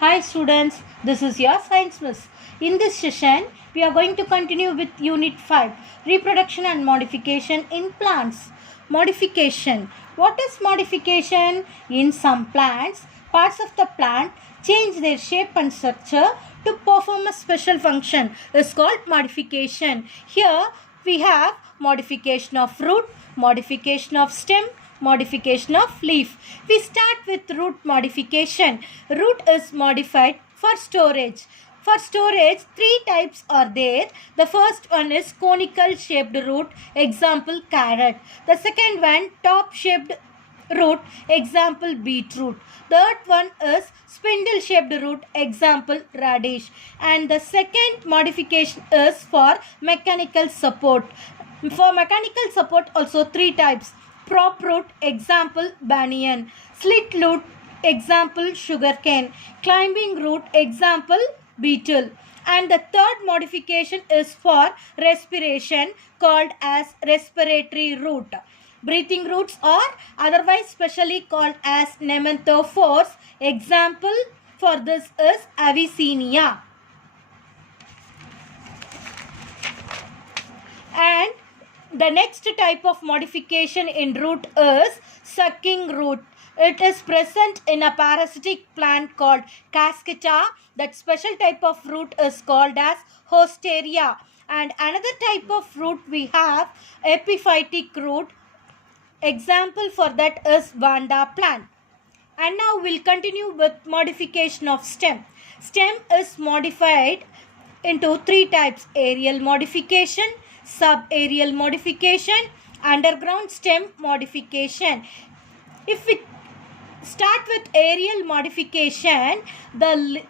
Hi students, this is your science miss. In this session, we are going to continue with unit 5, reproduction and modification in plants. Modification. What is modification? In some plants, parts of the plant change their shape and structure to perform a special function is called modification. Here we have modification of root, modification of stem, modification of leaf. We start with root modification. Root is modified for storage. For storage, three types are there. The first one is conical shaped root, example carrot. The second one, top shaped root, example beetroot. Third one is spindle shaped root, example radish. And the second modification is for mechanical support. For mechanical support also three types. Prop root, example banyan. Slit root, example sugarcane. Climbing root, example beetle. And the third modification is for respiration, called as respiratory root. Breathing roots are otherwise specially called as nematophores. Example for this is Avicennia. And the next type of modification in root is sucking root. It is present in a parasitic plant called Cascata. That special type of root is called as Hosteria. And another type of root we have epiphytic root. Example for that is Vanda plant. And now we'll continue with modification of stem. Stem is modified into three types: aerial modification, subaerial modification, underground stem modification. If we start with aerial modification, the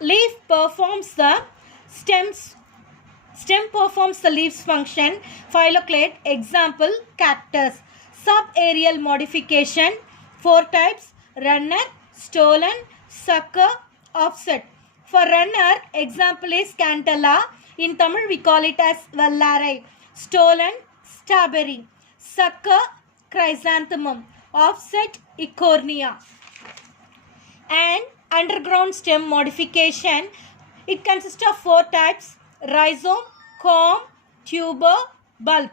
leaf performs the stem performs the leaf's function. Phylloclade, example cactus. Subaerial modification, four types: runner, stolen, sucker, offset. For runner, example is cantella. In Tamil we call it as vallarai. Stolen, strawberry. Sucker, chrysanthemum. Offset, ecornia. And underground stem modification, it consists of four types: rhizome, corm, tuber, bulb.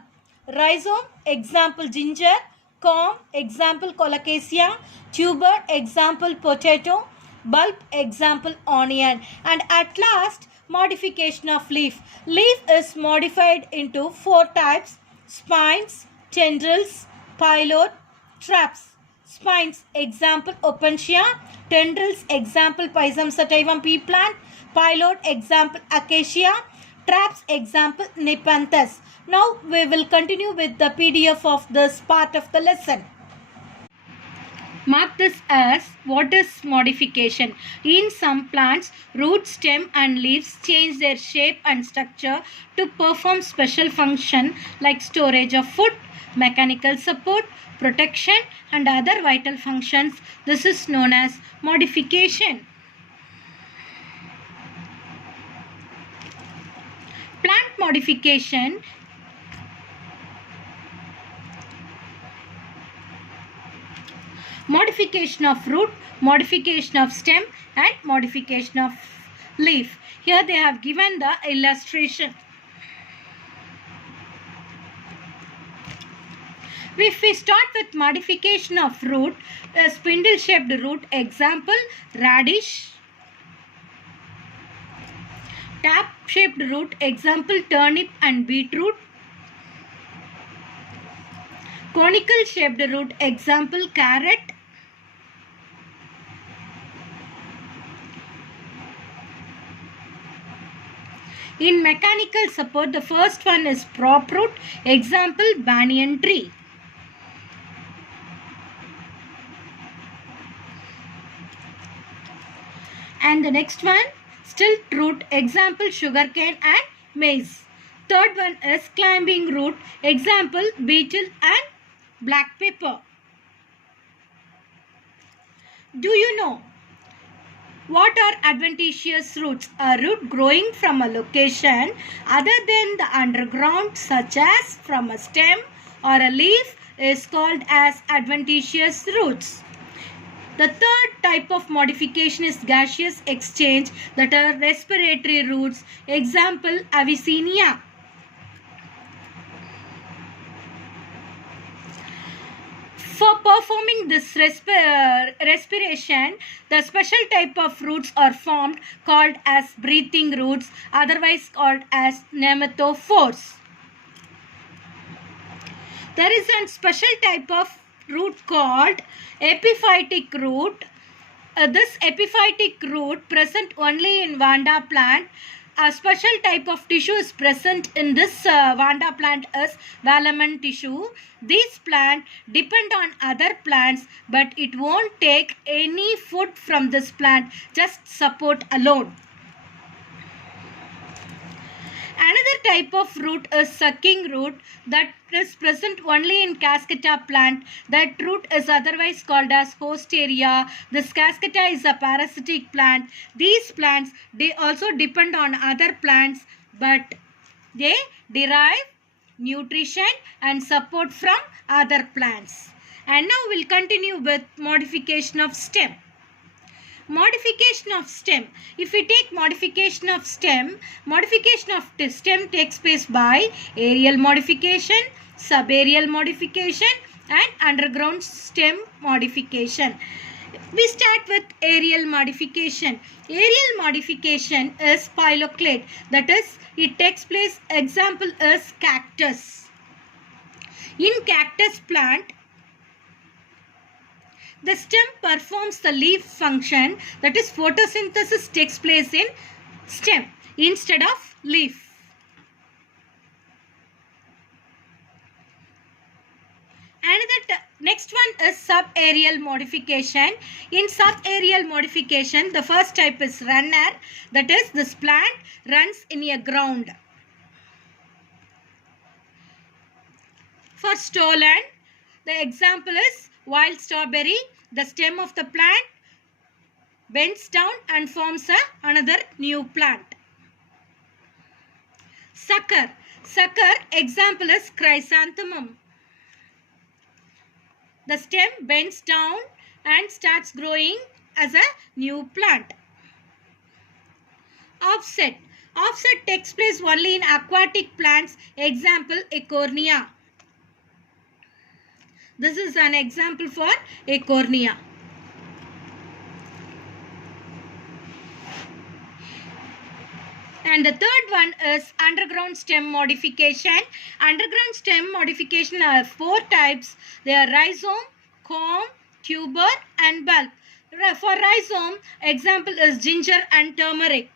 Rhizome, example ginger. Corm, example colocasia. Tuber, example potato. Bulb, example onion. And at last, modification of leaf. Leaf is modified into four types: spines, tendrils, pilot, traps. Spines, example opuntia. Tendrils, example Pisum sativum pea plant. Pilot, example acacia. Traps, example Nepenthes. Now we will continue with the PDF of this part of the lesson. Mark this as what is modification. In some plants, root, stem and leaves change their shape and structure to perform special function like storage of food, mechanical support, protection and other vital functions. This is known as modification. Plant modification modification of root, modification of stem and modification of leaf. Here they have given the illustration. If we start with modification of root, a spindle shaped root, example radish. Tap shaped root, example turnip and beetroot. Conical shaped root, example carrot. In mechanical support, the first one is prop root, example banyan tree. And the next one, stilt root, example sugarcane and maize. Third one is climbing root, example beetle and black pepper. Do you know what are adventitious roots? A root growing from a location other than the underground, such as from a stem or a leaf, is called as adventitious roots. The third type of modification is gaseous exchange, that are respiratory routes. Example, Avicennia. For performing this respiration, the special type of roots are formed called as breathing roots, otherwise called as pneumatophores. There is a special type of root called epiphytic root. This epiphytic root present only in Vanda plant. A special type of tissue is present in this Vanda plant is velamen tissue. These plants depend on other plants, but it won't take any food from this plant, just support alone. Another type of root is sucking root that is present only in Cascata plant. That root is otherwise called as Hosteria. This Cascata is a parasitic plant. These plants, they also depend on other plants, but they derive nutrition and support from other plants. And now we'll continue with modification of stem. Modification of stem. If we take modification of stem takes place by aerial modification, subaerial modification and underground stem modification. We start with aerial modification. Aerial modification is phylloclade. That is, it takes place, example is cactus. In cactus plant, the stem performs the leaf function, that is photosynthesis takes place in stem instead of leaf. Next one is subaerial modification. In subaerial modification, the first type is runner, that is this plant runs in a ground. For stolon, the example is wild strawberry. The stem of the plant bends down and forms another new plant. Sucker. Sucker, example is chrysanthemum. The stem bends down and starts growing as a new plant. Offset. Offset takes place only in aquatic plants. Example, Eichhornia. This is an example for Eichhornia. And the third one is underground stem modification. Underground stem modification are 4 types. They are rhizome, comb, tuber and bulb. For rhizome, example is ginger and turmeric.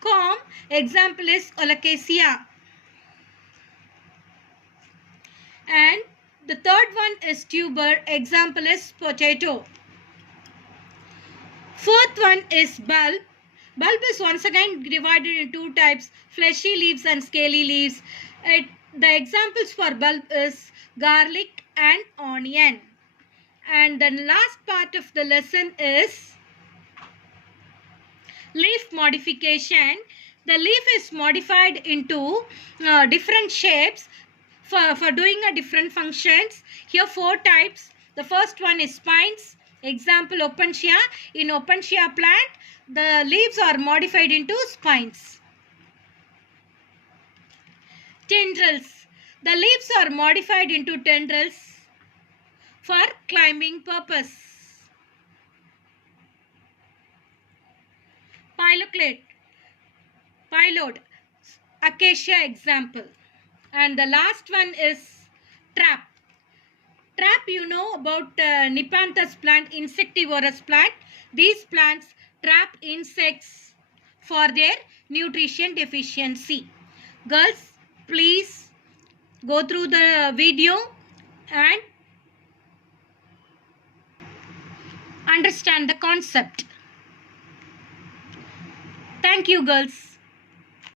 Comb, example is Colocasia. And the third one is tuber, example is potato. Fourth one is bulb. Bulb is once again divided into 2 types, fleshy leaves and scaly leaves. The examples for bulb is garlic and onion. And the last part of the lesson is leaf modification. The leaf is modified into different shapes for doing different functions. Here 4 types. The first one is spines. Example, Opuntia. In Opuntia plant, the leaves are modified into spines. Tendrils. The leaves are modified into tendrils for climbing purpose. Phyllodes. Acacia example. And the last one is trap. Trap, you know about Nepenthes plant, insectivorous plant. These plants trap insects for their nutrition deficiency. Girls, please go through the video and understand the concept. Thank you, girls.